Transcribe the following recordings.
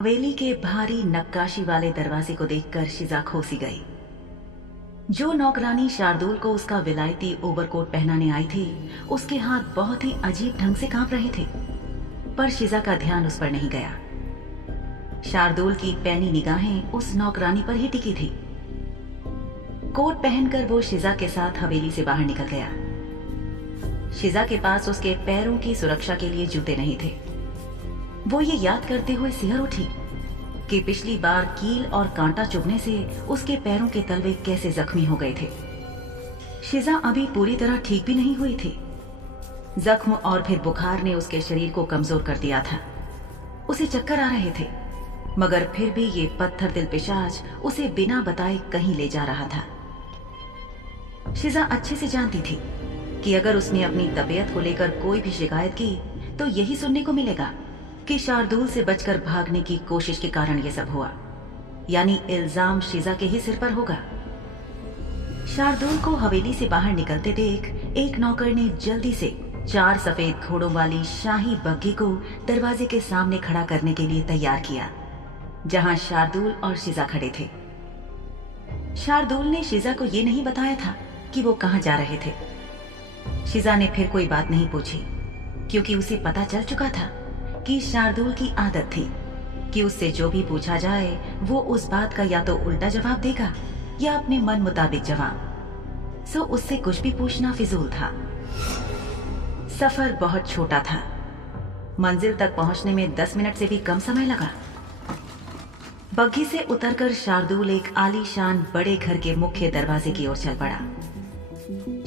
हवेली के भारी नक्काशी वाले दरवाजे को देखकर शिजा खोसी गई। जो नौकरानी शार्दुल को उसका विलायती ओवरकोट पहनाने आई थी, उसके हाथ बहुत ही अजीब ढंग से कांप रहे थे, पर शिजा का ध्यान उस पर नहीं गया। शार्दुल की पैनी निगाहें उस नौकरानी पर ही टिकी थी। कोट पहनकर वो शिजा के साथ हवेली से बाहर निकल गया। शिजा के पास उसके पैरों की सुरक्षा के लिए जूते नहीं थे। वो ये याद करते हुए सिहर उठी कि पिछली बार कील और कांटा चुभने से उसके पैरों के तलवे कैसे जख्मी हो गए थे। शिजा अभी पूरी तरह ठीक भी नहीं हुई थी। जख्म और फिर बुखार ने उसके शरीर को कमजोर कर दिया था। उसे चक्कर आ रहे थे, मगर फिर भी ये पत्थर दिल पिशाच उसे बिना बताए कहीं ले जा रहा था। शिजा अच्छे से जानती थी कि अगर उसने अपनी तबीयत को लेकर कोई भी शिकायत की तो यही सुनने को मिलेगा कि शार्दुल से बचकर भागने की कोशिश के कारण यह सब हुआ, यानी इल्जाम शिजा के ही सिर पर होगा। शार्दुल को हवेली से बाहर निकलते देख एक नौकर ने जल्दी से 4 सफेद घोड़ों वाली शाही बग्घी को दरवाजे के सामने खड़ा करने के लिए तैयार किया, जहां शार्दुल और शिजा खड़े थे। शार्दुल ने शिजा को यह नहीं बताया था कि वो कहां जा रहे थे। शिजा ने फिर कोई बात नहीं पूछी, क्योंकि उसे पता चल चुका था कि शार्दुल की आदत थी कि उससे जो भी पूछा जाए वो उस बात का या तो उल्टा जवाब देगा या अपने मन मुताबिक जवाब। सो उससे कुछ भी पूछना फिजूल था। सफर बहुत छोटा था। मंजिल तक पहुंचने में 10 मिनट से भी कम समय लगा। बग्घी से उतरकर शार्दुल एक आलीशान बड़े घर के मुख्य दरवाजे की ओर चल पड़ा।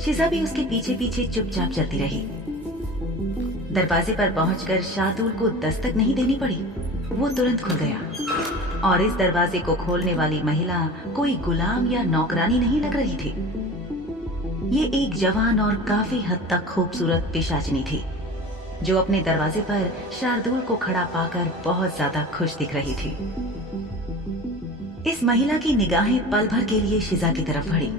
शिजा भी उसके पीछे पीछे चुपचाप चलती रही। दरवाजे पर पहुंचकर शार्दुल को दस्तक नहीं देनी पड़ी, वो तुरंत खुल गया और इस दरवाजे को खोलने वाली महिला कोई गुलाम या नौकरानी नहीं लग रही थी। ये एक जवान और काफी हद तक खूबसूरत पिशाचनी थी, जो अपने दरवाजे पर शार्दुल को खड़ा पाकर बहुत ज्यादा खुश दिख रही थी। इस महिला की निगाहें पल भर के लिए शिजा की तरफ बढ़ी।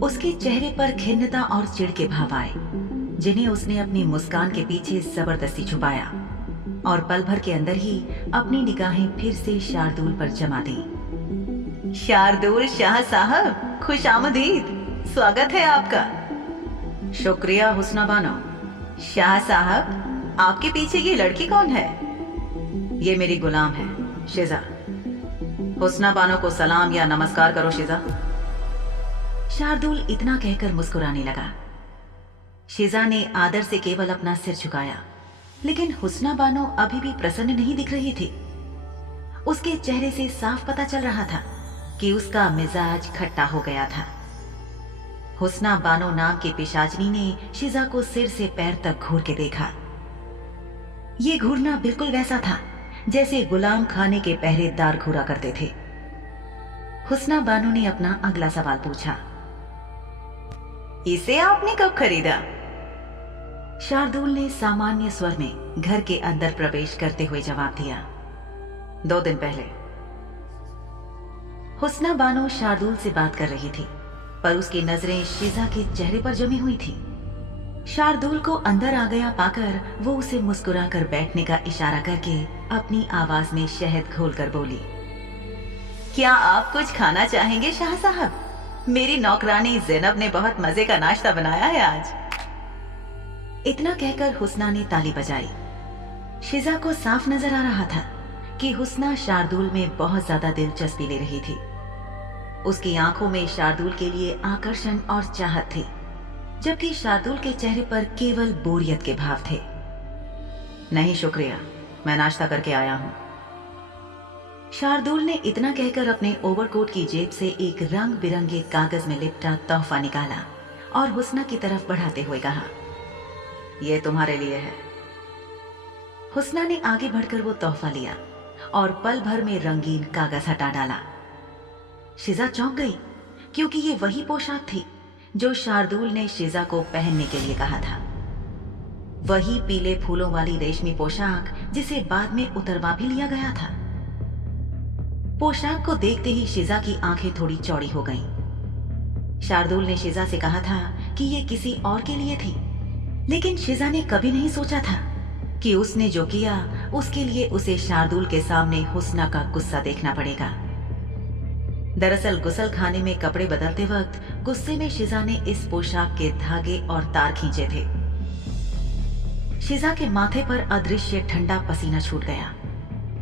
उसके चेहरे पर खिन्नता और चिढ़ के भाव आए, जिन्हें उसने अपनी मुस्कान के पीछे जबरदस्ती छुपाया, और पल भर के अंदर ही अपनी निगाहें फिर से शार्दुल पर जमा दी। शार्दुल शाह साहब, खुश आमदीद, स्वागत है आपका। शुक्रिया हुस्ना बानो। शाह साहब, आपके पीछे ये लड़की कौन है? ये मेरी गुलाम है, शिजा। हुस्ना बानो को सलाम या नमस्कार करो, शिजा। शार्दुल इतना कहकर मुस्कुराने लगा। शिजा ने आदर से केवल अपना सिर झुकाया, लेकिन हुस्ना बानो अभी भी प्रसन्न नहीं दिख रही थी। उसके चेहरे से साफ पता चल रहा था कि उसका मिजाज खट्टा हो गया था। हुस्ना बानो नाम की पिशाचनी ने शिजा को सिर से पैर तक घूर के देखा। ये घूरना बिल्कुल वैसा था जैसे गुलाम खाने के पहरेदार घूरा करते थे। हुस्ना बानो ने अपना अगला सवाल पूछा, इसे आपने कब खरीदा? शार्दुल ने सामान्य स्वर में घर के अंदर प्रवेश करते हुए जवाब दिया, 2 दिन पहले। हुस्ना बानो शार्दुल से बात कर रही थी, पर उसकी नजरें शिजा के चेहरे पर जमी हुई थी। शार्दुल को अंदर आ गया पाकर वो उसे मुस्कुराकर बैठने का इशारा करके अपनी आवाज में शहद घोलकर बोली, क्या आप कुछ खाना चाहेंगे शाह साहब? मेरी नौकरानी ज़ैनब ने बहुत मजे का नाश्ता बनाया है आज। इतना कहकर हुस्ना ने ताली बजाई। शिजा को साफ नजर आ रहा था कि हुस्ना शार्दुल में बहुत ज्यादा दिलचस्पी ले रही थी। उसकी आंखों में शार्दुल के लिए आकर्षण और चाहत थी, जबकि शार्दुल के चेहरे पर केवल बोरियत के भाव थे। नहीं शुक्रिया, मैं नाश्ता करके आया हूं। शार्दुल ने इतना कहकर अपने ओवरकोट की जेब से एक रंग बिरंगे कागज में लिपटा तोहफा निकाला और हुस्ना की तरफ बढ़ाते हुए कहा, यह तुम्हारे लिए है। हुस्ना ने आगे बढ़कर वो तोहफा लिया और पल भर में रंगीन कागज हटा डाला। शिजा चौंक गई, क्योंकि ये वही पोशाक थी जो शार्दुल ने शिजा को पहनने के लिए कहा था। वही पीले फूलों वाली रेशमी पोशाक जिसे बाद में उतरवा भी लिया गया था। पोशाक को देखते ही शिजा की आंखें थोड़ी चौड़ी हो गईं। शार्दुल ने शिजा से कहा था कि ये किसी और के लिए थी, लेकिन शिजा ने कभी नहीं सोचा था कि उसने जो किया उसके लिए उसे शार्दुल के सामने हुस्ना का गुस्सा देखना पड़ेगा। दरअसल गुसल खाने में कपड़े बदलते वक्त गुस्से में शिजा ने इस पोशाक के धागे और तार खींचे थे। शिजा के माथे पर अदृश्य ठंडा पसीना छूट गया।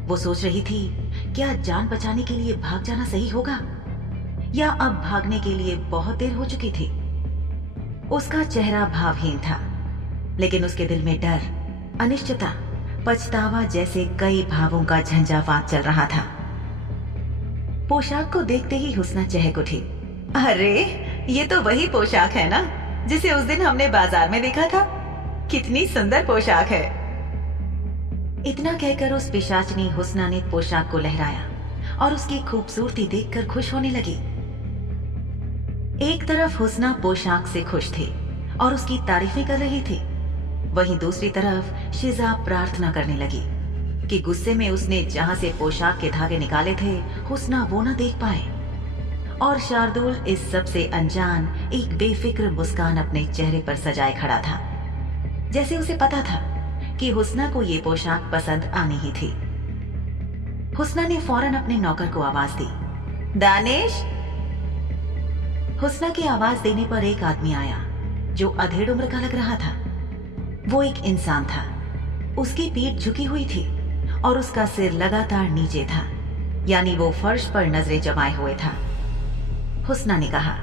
वो सोच रही थी, क्या जान बचाने के लिए भाग जाना सही होगा या अब भागने के लिए बहुत देर हो चुकी थी। उसका चेहरा भावहीन था, लेकिन उसके दिल में डर, अनिश्चितता, पछतावा जैसे कई भावों का झंझावात चल रहा था। पोशाक को देखते ही हुस्ना चहक उठी। अरे, ये तो वही पोशाक है ना जिसे उस दिन हमने बाजार में देखा था। कितनी सुंदर पोशाक है। इतना कहकर उस पिशाचनी हुस्ना ने पोशाक को लहराया और उसकी खूबसूरती देखकर खुश होने लगी। एक तरफ हुस्ना पोशाक से खुश थी और उसकी तारीफें कर रही थी, वहीं दूसरी तरफ शिजा प्रार्थना करने लगी कि गुस्से में उसने जहां से पोशाक के धागे निकाले थे हुस्ना वो न देख पाए और शार्दुल इस सब से अनजान एक बेफिक्र मुस्कान अपने चेहरे पर सजाए खड़ा था, जैसे उसे पता था कि हुस्ना को ये पोशाक पसंद आनी ही थी। हुस्ना ने फौरन अपने नौकर को आवाज दी, दानिश। हुस्ना की आवाज देने पर एक आदमी आया जो अधेड़ उम्र का लग रहा था। वो एक इंसान था। उसकी पीठ झुकी हुई थी और उसका सिर लगातार नीचे था, यानी वो फर्श पर नजरें जमाए हुए था। हुस्ना ने कहा,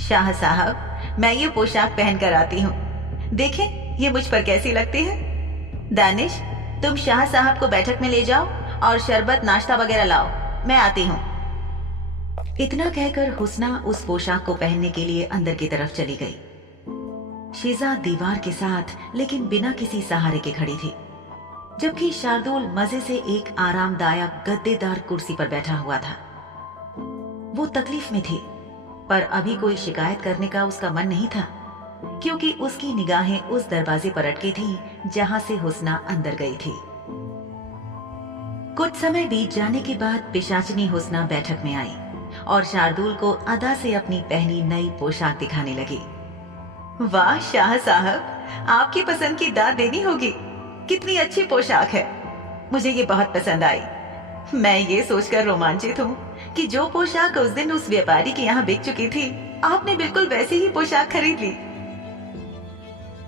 शाह साहब, मैं ये पोशाक पहन कर आती हूँ, देखें ये मुझ पर कैसी लगती है। दानिश, तुम शाह साहब को बैठक में ले जाओ और शरबत नाश्ता वगैरह लाओ, मैं आती हूँ। इतना कहकर हुस्ना उस पोशाक को पहनने के लिए अंदर की तरफ चली गई। शिजा दीवार के साथ लेकिन बिना किसी सहारे के खड़ी थी, जबकि शार्दुल मजे से एक आरामदायक गद्देदार कुर्सी पर बैठा हुआ था। वो तकलीफ में थी, पर अभी कोई शिकायत करने का उसका मन नहीं था, क्योंकि उसकी निगाहें उस दरवाजे पर अटकी थी जहां से हुस्ना अंदर गई थी। कुछ समय बीत जाने के बाद पिशाचनी हुस्ना बैठक में आई और शार्दुल को अदा से अपनी पहनी नई पोशाक दिखाने लगी। वाह शाह साहब, आपकी पसंद की दाद देनी होगी। कितनी अच्छी पोशाक है, मुझे ये बहुत पसंद आई। मैं ये सोचकर रोमांचित हूँ कि जो पोशाक उस दिन उस व्यापारी के यहाँ बिक चुकी थी, आपने बिल्कुल वैसी ही पोशाक खरीद ली।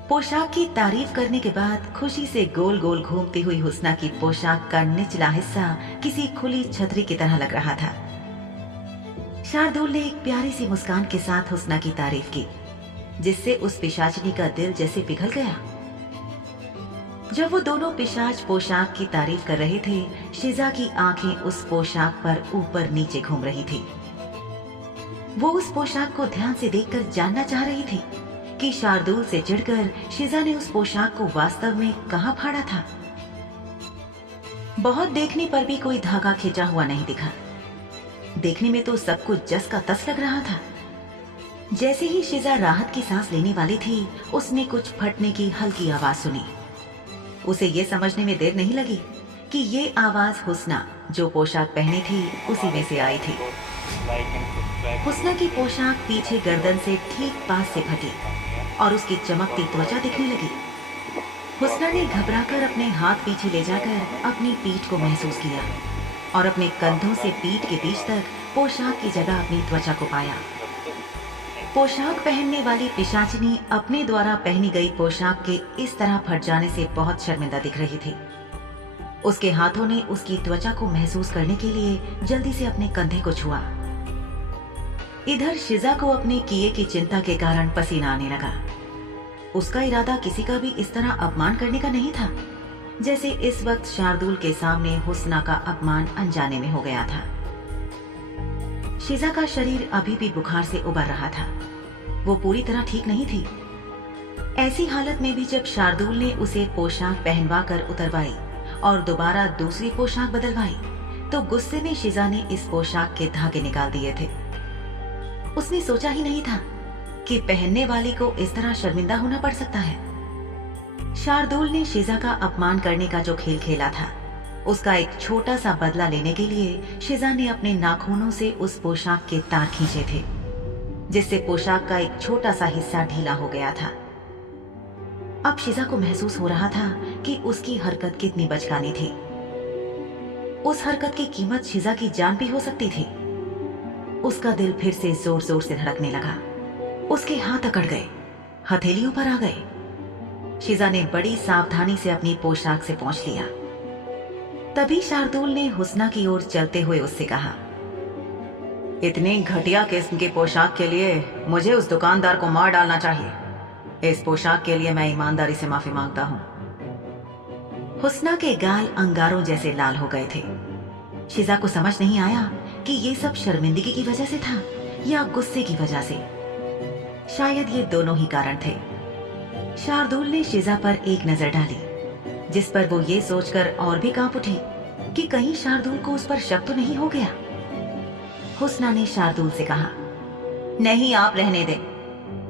पोशाक की तारीफ करने के बाद खुशी से गोल गोल घूमती हुई हुस्ना की पोशाक का निचला हिस्सा किसी खुली छतरी की तरह लग रहा था। शार्दुल ने एक प्यारी सी मुस्कान के साथ हुस्ना की तारीफ की, जिससे उस पिशाचनी का दिल जैसे पिघल गया। जब वो दोनों पिशाच पोशाक की तारीफ कर रहे थे, शिजा की आंखें उस पोशाक पर ऊपर नीचे घूम रही थी। वो उस पोशाक को ध्यान से देखकर जानना चाह रही थी कि शार्दुल से चिढ़कर शिजा ने उस पोशाक को वास्तव में कहां फाड़ा था। बहुत देखने पर भी कोई धागा खींचा हुआ नहीं दिखा। देखने में तो सब कुछ जस का तस लग रहा था। जैसे ही शिजा राहत की सांस लेने वाली थी, उसने कुछ फटने की हल्की आवाज सुनी। उसे ये समझने में देर नहीं लगी कि ये आवाज हुस्ना, जो पोशाक पहनी थी, उसी में से आई थी। हुस्ना की पोशाक पीछे गर्दन से ठीक पास से फटी और उसकी चमकती त्वचा दिखने लगी। हुस्ना ने घबराकर अपने हाथ पीछे ले जाकर अपनी पीठ को महसूस किया और अपने कंधों से पीठ के बीच तक पोशाक की जगह अपनी त्वचा को पाया। पोशाक पहनने वाली पिशाचनी अपने द्वारा पहनी गई पोशाक के इस तरह फट जाने से बहुत शर्मिंदा दिख रही थी। उसके हाथों ने उसकी त्वचा को महसूस करने के लिए जल्दी से अपने कंधे को छुआ। इधर शिजा को अपने किए की चिंता के कारण पसीना आने लगा। उसका इरादा किसी का भी इस तरह अपमान करने का नहीं था, जैसे इस वक्त शार्दुल के सामने हुस्ना का अपमान अनजाने में हो गया था। शिजा का शरीर अभी भी बुखार से उबर रहा था। वो पूरी तरह ठीक नहीं थी। ऐसी हालत में भी जब शार्दुल ने उसे पोशाक पहनवा कर उतरवाई और दोबारा दूसरी पोशाक बदलवाई, तो गुस्से में शिजा ने इस पोशाक के धागे निकाल दिए थे। उसने सोचा ही नहीं था कि पहनने वाली को इस तरह शर्मिंदा होना पड़ सकता है। शार्दुल ने शिजा का अपमान करने का जो खेल खेला था, उसका एक छोटा सा बदला लेने के लिए शिजा ने अपने नाखूनों से उस पोशाक के तार खींचे थे, जिससे पोशाक का एक छोटा सा हिस्सा ढीला हो गया था। अब शिजा को महसूस हो रहा था कि उसकी हरकत कितनी बचकानी थी। उस हरकत की कीमत शिजा की जान भी हो सकती थी। उसका दिल फिर से जोर जोर से धड़कने लगा। उसके हाथ अकड़ गए, हथेलियों पर आ गए। शिजा ने बड़ी सावधानी से अपनी पोशाक से पोंछ लिया। तभी शार्दुल ने हुस्ना की ओर चलते हुए उससे कहा, इतनी घटिया किस्म की पोशाक के लिए मुझे उस दुकानदार को मार डालना चाहिए। इस पोशाक के लिए मैं ईमानदारी से माफी मांगता हूं। हुस्ना के गाल अंगारों जैसे लाल हो गए थे। शिजा को समझ नहीं आया कि ये सब शर्मिंदगी की वजह से था या गुस्से की वजह से। शायद ये दोनों ही कारण थे। शार्दुल ने शिजा पर एक नजर डाली, जिस पर वो ये सोचकर और भी कांप उठी कि कहीं शार्दुल को उस पर शक तो नहीं हो गया। हुस्ना ने शार्दुल से कहा, नहीं, आप रहने दें।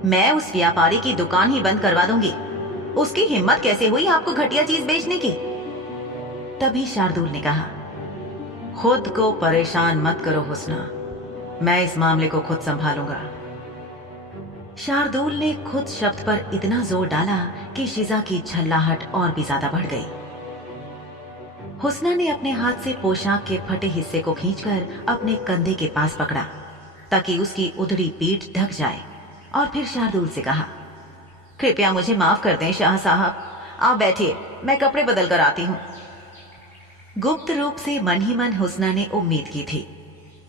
मैं उस व्यापारी की दुकान ही बंद करवा दूंगी। उसकी हिम्मत कैसे हुई आपको घटिया चीज बेचने की। तभी शार्दुल ने कहा, खुद को परेशान मत करो हुस्ना, मैं इस मामले को खुद संभालूंगा। शार्दुल ने खुद शब्द पर इतना जोर डाला कि शिजा की झल्लाहट और भी ज्यादा बढ़ गई। हुस्ना ने अपने हाथ से पोशाक के फटे हिस्से को खींचकर अपने कंधे के पास पकड़ा ताकि उसकी उधड़ी पीठ ढक जाए और फिर शार्दुल से कहा, कृपया मुझे माफ कर दें शाह साहब, आप बैठिए, मैं कपड़े बदल कर आती हूँ। गुप्त रूप से मन ही मन हुस्ना ने उम्मीद की थी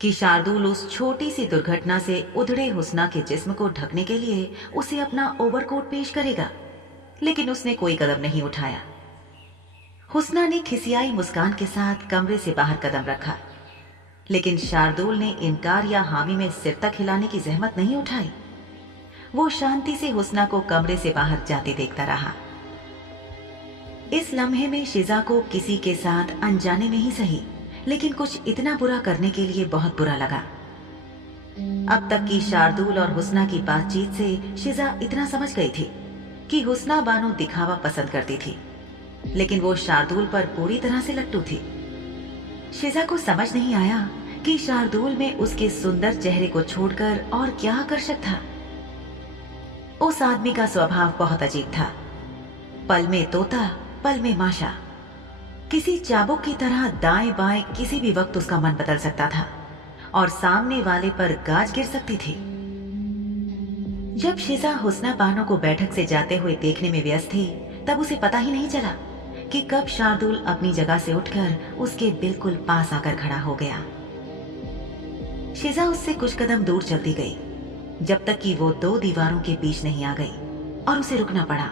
कि शार्दुल उस छोटी सी दुर्घटना से उधड़े हुस्ना के जिस्म को ढकने के लिए उसे अपना ओवरकोट पेश करेगा, लेकिन उसने कोई कदम नहीं उठाया। हुस्ना ने खिसियाई मुस्कान के साथ कमरे से बाहर कदम रखा, लेकिन शार्दुल ने इनकार या हामी में सिर तक हिलाने की जहमत नहीं उठाई। वो शांति से हुस्ना को कमरे से बाहर जाते देखता रहा। इस लम्हे में शिजा को किसी के साथ अनजाने में ही सही, लेकिन कुछ इतना बुरा करने के लिए बहुत बुरा लगा। अब तक की शार्दुल और हुस्ना की बातचीत से शिजा इतना समझ गई थी कि हुस्ना बानो दिखावा पसंद करती थी, लेकिन वो शार्दुल पर पूरी तरह से लट्टू थी। शिजा को समझ नहीं आया कि शार्दुल में उसके सुंदर चेहरे को छोड़कर और क्या आकर्षक था। उस आदमी का स्वभाव बहुत अजीब था। पल में तोता, पल में माशा। किसी चाबुक की तरह दाएं बाएं किसी भी वक्त उसका मन बदल सकता था और सामने वाले पर गाज गिर सकती थी। जब शिजा हुस्ना बानो को बैठक से जाते हुए देखने में व्यस्त थी, तब उसे पता ही नहीं चला कि कब शार्दुल अपनी जगह से उठकर उसके बिल्कुल पास आकर खड़ा हो गया। शिजा उससे कुछ कदम दूर चलती गई, जब तक कि वो दो दीवारों के बीच नहीं आ गई और उसे रुकना पड़ा।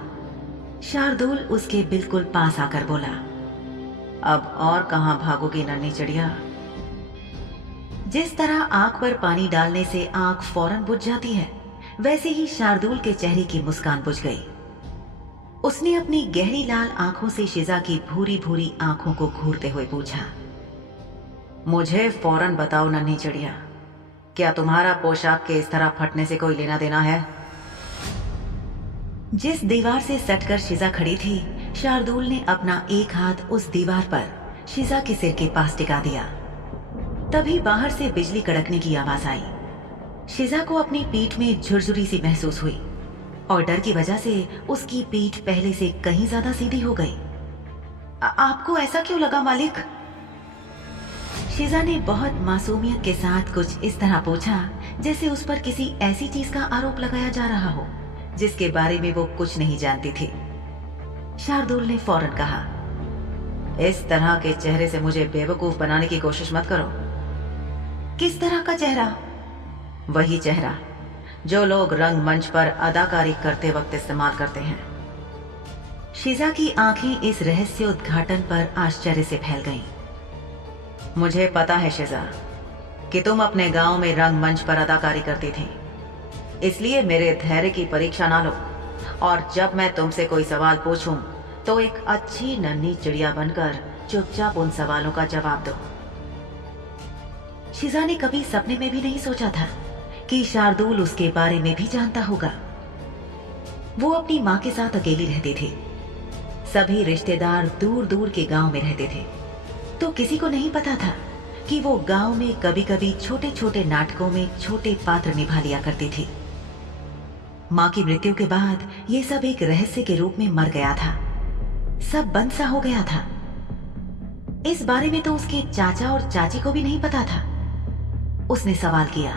शार्दुल उसके बिल्कुल पास आकर बोला, अब और कहां भागोगी नन्ही चिड़िया। जिस तरह आंख पर पानी डालने से आंख फौरन बुझ जाती है, वैसे ही शार्दुल के चेहरे की मुस्कान बुझ गई। उसने अपनी गहरी लाल आंखों से शिजा की भूरी भूरी आंखों को घूरते हुए पूछा, मुझे फौरन बताओ नन्ही चिड़िया, क्या तुम्हारा पोशाक के इस तरह फटने से कोई लेना देना है? जिस दीवार से सटकर शिजा खड़ी थी, शार्दुल ने अपना एक हाथ उस दीवार पर शिजा के सिर के पास टिका दिया। तभी बाहर से बिजली कड़कने की आवाज आई। शिजा को अपनी पीठ में झुरझुरी सी महसूस हुई और डर की वजह से उसकी पीठ पहले से कहीं ज्यादा सीधी हो गई। आपको ऐसा क्यों लगा मालिक? शिजा ने बहुत मासूमियत के साथ कुछ इस तरह पूछा जैसे उस पर किसी ऐसी चीज का आरोप लगाया जा रहा हो जिसके बारे में वो कुछ नहीं जानती थी। शार्दुल ने फौरन कहा, इस तरह के चेहरे से मुझे बेवकूफ बनाने की कोशिश मत करो। किस तरह का चेहरा? वही चेहरा जो लोग रंगमंच पर अदाकारी करते वक्त इस्तेमाल करते हैं। शिजा की आंखें इस रहस्य उद्घाटन पर आश्चर्य से फैल गईं। मुझे पता है शिजा कि तुम अपने गांव में रंगमंच पर अदाकारी करती थी, इसलिए मेरे धैर्य की परीक्षा ना लो और जब मैं तुमसे कोई सवाल पूछूं तो एक अच्छी नन्ही चिड़िया बनकर चुपचाप उन सवालों का जवाब दो। शिजा ने कभी सपने में भी नहीं सोचा था कि शार्दुल उसके बारे में भी जानता होगा। वो अपनी माँ के साथ अकेली रहती थी। सभी रिश्तेदार दूर दूर के गांव में रहते थे, तो किसी को नहीं पता था कि वो गांव में कभी कभी छोटे छोटे नाटकों में छोटे पात्र निभा लिया करती थी। माँ की मृत्यु के बाद ये सब एक रहस्य के रूप में मर गया था। सब बंद सा हो गया था। इस बारे में तो उसके चाचा और चाची को भी नहीं पता था। उसने सवाल किया,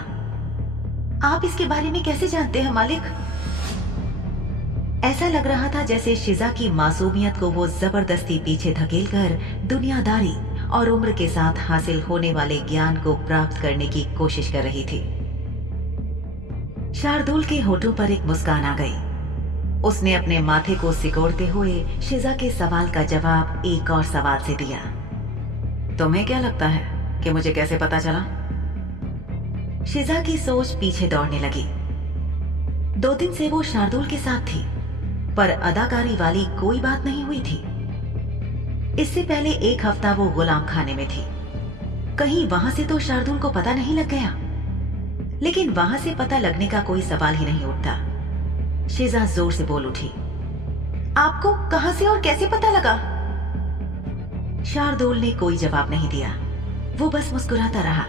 आप इसके बारे में कैसे जानते हैं मालिक? ऐसा लग रहा था जैसे शिजा की मासूमियत को वो जबरदस्ती पीछे धकेलकर दुनियादारी और उम्र के साथ हासिल होने वाले ज्ञान को प्राप्त करने की कोशिश कर रही थी। शार्दुल के होठों पर एक मुस्कान आ गई। उसने अपने माथे को सिकोड़ते हुए शिजा के सवाल का जवाब एक और सवाल से दिया। तुम्हें क्या लगता है कि मुझे कैसे पता चला? शिजा की सोच पीछे दौड़ने लगी। 2 दिन से वो शार्दुल के साथ थी, पर अदाकारी वाली कोई बात नहीं हुई थी। इससे पहले 1 हफ्ता वो गुलाम खाने में थी। कहीं वहां से तो शार्दुल को पता नहीं लग गया, लेकिन वहां से पता लगने का कोई सवाल ही नहीं उठता। शिजा जोर से बोल उठी, आपको कहां से और कैसे पता लगा? शार्दुल ने कोई जवाब नहीं दिया। वो बस मुस्कुराता रहा।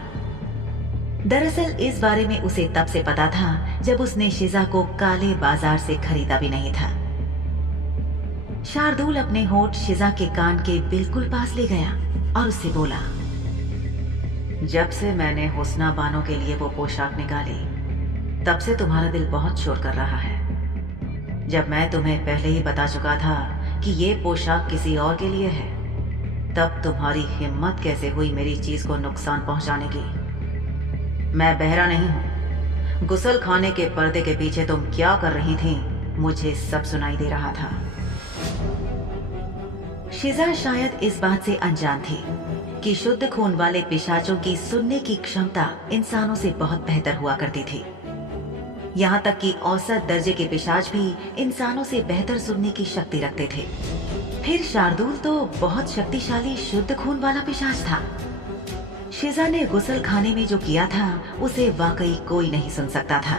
दरअसल इस बारे में उसे तब से पता था जब उसने शिजा को काले बाजार से खरीदा भी नहीं था। शार्दुल अपने होठ शिजा के कान के बिल्कुल पास ले गया और उससे बोला, जब से मैंने हुस्ना बानो के लिए वो पोशाक निकाली, तब से तुम्हारा दिल बहुत शोर कर रहा है। जब मैं तुम्हें पहले ही बता चुका था कि ये पोशाक किसी और के लिए है, तब तुम्हारी हिम्मत कैसे हुई मेरी चीज को नुकसान पहुंचाने की? मैं बहरा नहीं हूं। गुसल खाने के पर्दे के पीछे तुम क्या कर रही थी, मुझे सब सुनाई दे रहा था। शिजा शायद इस बात से अनजान थी कि शुद्ध खून वाले पिशाचों की सुनने की क्षमता इंसानों से बहुत बेहतर हुआ करती थी। यहाँ तक कि औसत दर्जे के पिशाच भी इंसानों से बेहतर सुनने की शक्ति रखते थे। फिर शार्दुल तो बहुत शक्तिशाली शुद्ध खून वाला पिशाच था। शिजा ने गुसल खाने में जो किया था उसे वाकई कोई नहीं सुन सकता था।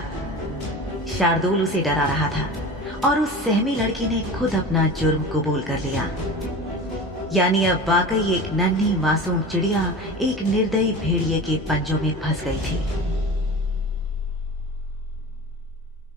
शार्दुल उसे डरा रहा था और उस सहमी लड़की ने खुद अपना जुर्म कबूल कर लिया। यानी अब वाकई एक नन्ही मासूम चिड़िया एक निर्दयी भेड़िए के पंजों में फंस गई थी।